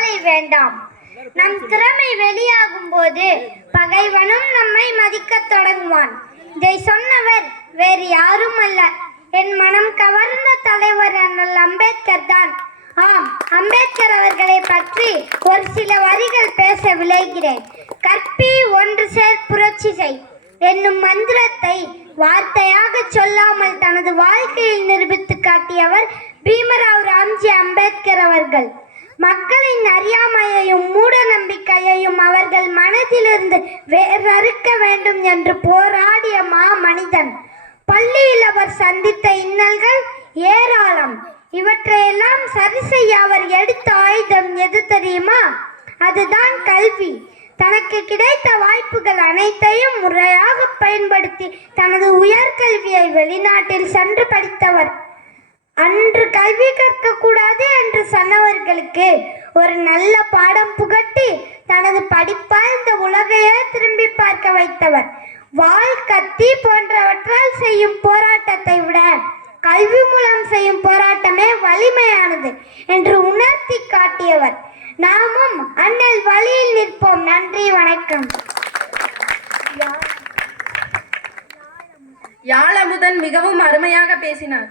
கவலை வேண்டாம். நம் திறமை வெளியாகும் போது பகைவனும் நம்மை மதிக்கத் தொடங்குவான். இதை சொன்னவர் வேறு யாரும் அல்ல என் மனம் கவர்ந்த தலைவர் அண்ணல் அம்பேத்கர் தான். ஆம் அம்பேத்கர் அவர்களை பற்றி ஒரு சில வரிகள் பேச விளைகிறேன் கற்பி ஒன்று சேர் புரட்சி செய். என்னும் மந்திரத்தை வார்த்தையாக சொல்லாமல் தனது வாழ்க்கையில் நிரூபித்து காட்டியவர் பீமராவ் ராம்ஜி அம்பேத்கர் அவர்கள். மக்களின் அறியாமையையும் மூட நம்பிக்கையையும் அவர்கள் மனதிலிருந்து வேறறுக்க வேண்டும் என்று போராடிய மா மனிதன் பள்ளியில் அவர் சந்தித்த இன்னல்கள் ஏராளம். இவற்றையெல்லாம் சரி செய்ய அவர் எடுத்த ஆயுதம் எது தெரியுமா? அதுதான் கல்வி. தனக்கு கிடைத்த வாய்ப்புகள் அனைத்தையும் முறையாக பயன்படுத்தி தனது உயர்கல்வியை வெளிநாட்டில் சென்று படித்தவர். அன்று கல்வி கற்க கூடாது என்று சொன்னவர்களுக்கு ஒரு நல்ல பாடம் புகட்டி தனது படிப்பால் இந்த உலகையே திரும்பி பார்க்க வைத்தவர். வாள் கத்தி போன்றவற்றால் செய்யும் போராட்டத்தை விட கல்வி மூலம் செய்யும் போராட்டமே வலிமையானது என்று உணர்த்தி காட்டியவர். நாமும் அண்ணல் வழியில் நிற்போம். நன்றி வணக்கம். யாழமுதன் மிகவும் அருமையாக பேசினார்.